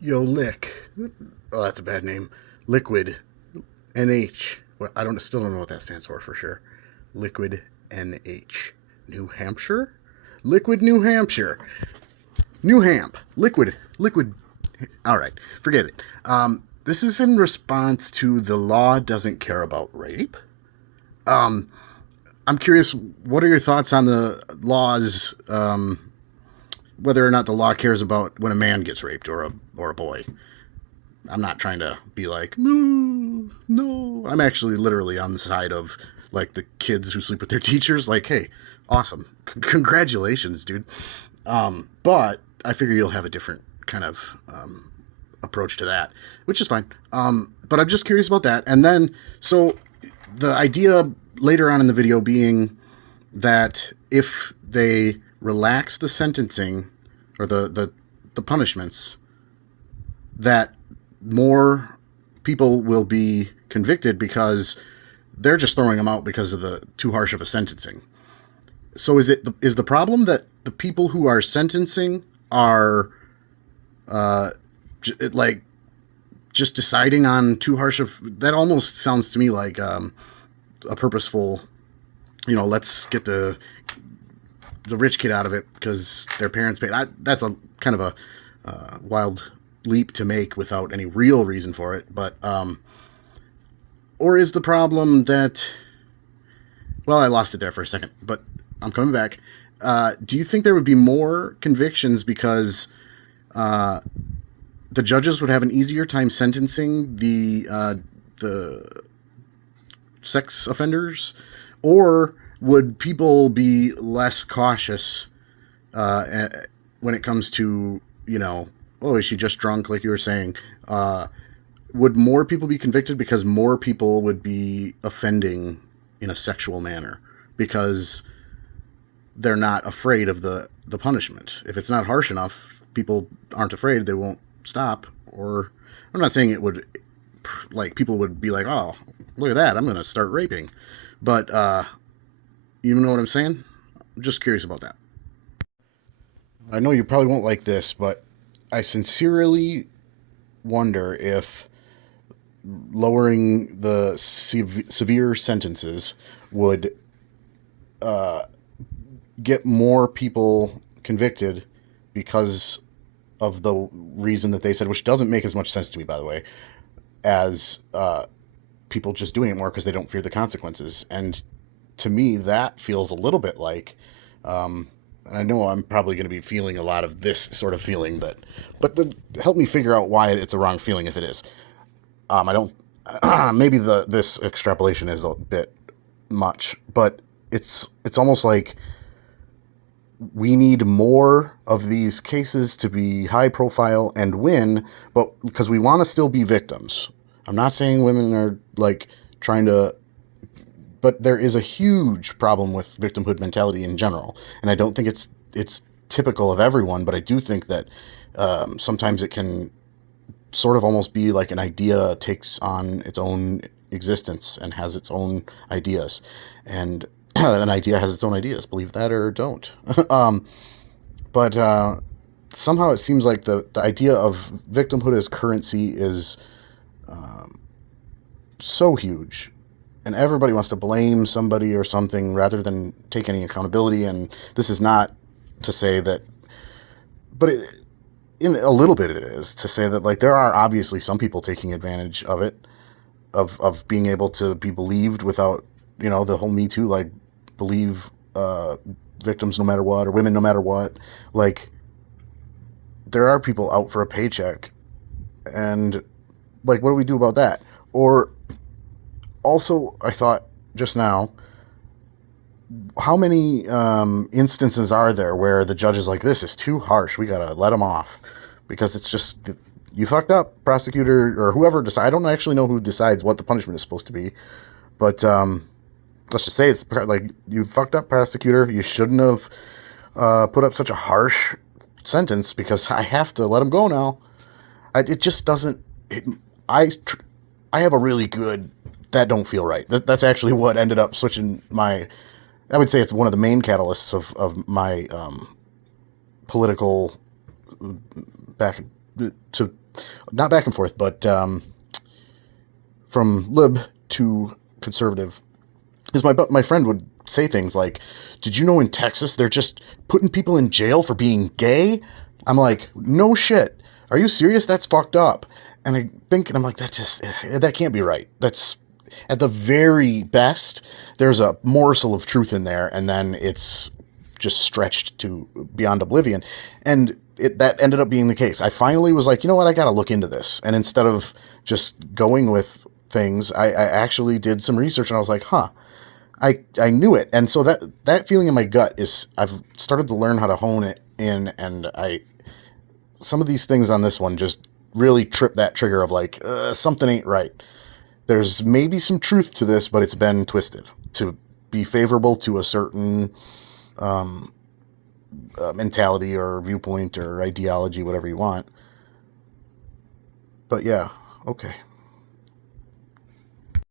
Yo, Lick. Oh, that's a bad name. Liquid. NH. Well, still don't know what that stands for sure. Liquid NH. New Hampshire? Liquid New Hampshire. New Hamp. Liquid. Liquid. All right. Forget it. This is in response to the law doesn't care about rape. Um, I'm curious, what are your thoughts on the laws, whether or not the law cares about when a man gets raped or a boy? I'm not trying to be like, no, no. I'm actually literally on the side of like the kids who sleep with their teachers. Like, hey, awesome, congratulations, dude. But I figure you'll have a different kind of approach to that, which is fine. But I'm just curious about that. And then, so the idea later on in the video being that if they relax the sentencing or the punishments, that more people will be convicted because they're just throwing them out because of the too harsh of a sentencing. So is the problem that the people who are sentencing are uh, like just deciding on too harsh of that? Almost sounds to me like a purposeful, let's get the rich kid out of it because their parents paid. That's a kind of a wild leap to make without any real reason for it. But or is the problem that? Well, I lost it there for a second, but I'm coming back. Do you think there would be more convictions because uh, the judges would have an easier time sentencing the sex offenders, or would people be less cautious uh, when it comes to oh, is she just drunk, like you were saying? Uh, would more people be convicted because more people would be offending in a sexual manner because they're not afraid of the punishment? If it's not harsh enough, people aren't afraid, they won't stop. Or I'm not saying it would, like, people would be like, oh, look at that, I'm going to start raping. But you know what I'm saying? I'm just curious about that. I know you probably won't like this, but I sincerely wonder if lowering the severe sentences would uh, get more people convicted because of the reason that they said, which doesn't make as much sense to me, by the way, as people just doing it more because they don't fear the consequences. And to me, that feels a little bit like, and I know I'm probably going to be feeling a lot of this sort of feeling, but help me figure out why it's a wrong feeling if it is. I don't. Maybe the this extrapolation is a bit much, but it's almost like we need more of these cases to be high profile and win, but because we want to still be victims. I'm not saying women are like trying to, but there is a huge problem with victimhood mentality in general, and I don't think it's typical of everyone, but I do think that sometimes it can sort of almost be like an idea takes on its own existence and has its own ideas, and an idea has its own ideas, believe that or don't. um, but somehow it seems like the idea of victimhood as currency is um, so huge, and everybody wants to blame somebody or something rather than take any accountability. And this is not to say that, but in a little bit it is to say that like there are obviously some people taking advantage of it, of being able to be believed without the whole Me Too, like, believe victims no matter what, or women no matter what. Like, there are people out for a paycheck, and like, what do we do about that? Or also, I thought just now, how many instances are there where the judge is like, this is too harsh, we gotta let him off because it's just, you fucked up, prosecutor or whoever decide. I don't actually know who decides what the punishment is supposed to be, but let's just say it's like, you fucked up, prosecutor, you shouldn't have put up such a harsh sentence because I have to let him go now. It just doesn't. I I have a really good, that don't feel right. That's actually what ended up switching my. I would say it's one of the main catalysts of my political back to not back and forth, but from lib to conservative, is my friend would say things like, "Did you know in Texas they're just putting people in jail for being gay?" I'm like, "No shit. Are you serious? That's fucked up." And I think, and I'm like, that can't be right. That's at the very best, there's a morsel of truth in there, and then it's just stretched to beyond oblivion. And that ended up being the case. I finally was like, you know what, I got to look into this. And instead of just going with things, I actually did some research, and I was like, huh, I knew it. And so that feeling in my gut is, I've started to learn how to hone it in, and some of these things on this one just really trip that trigger of like, something ain't right. There's maybe some truth to this, but it's been twisted to be favorable to a certain um, mentality or viewpoint or ideology, whatever you want. But yeah, okay.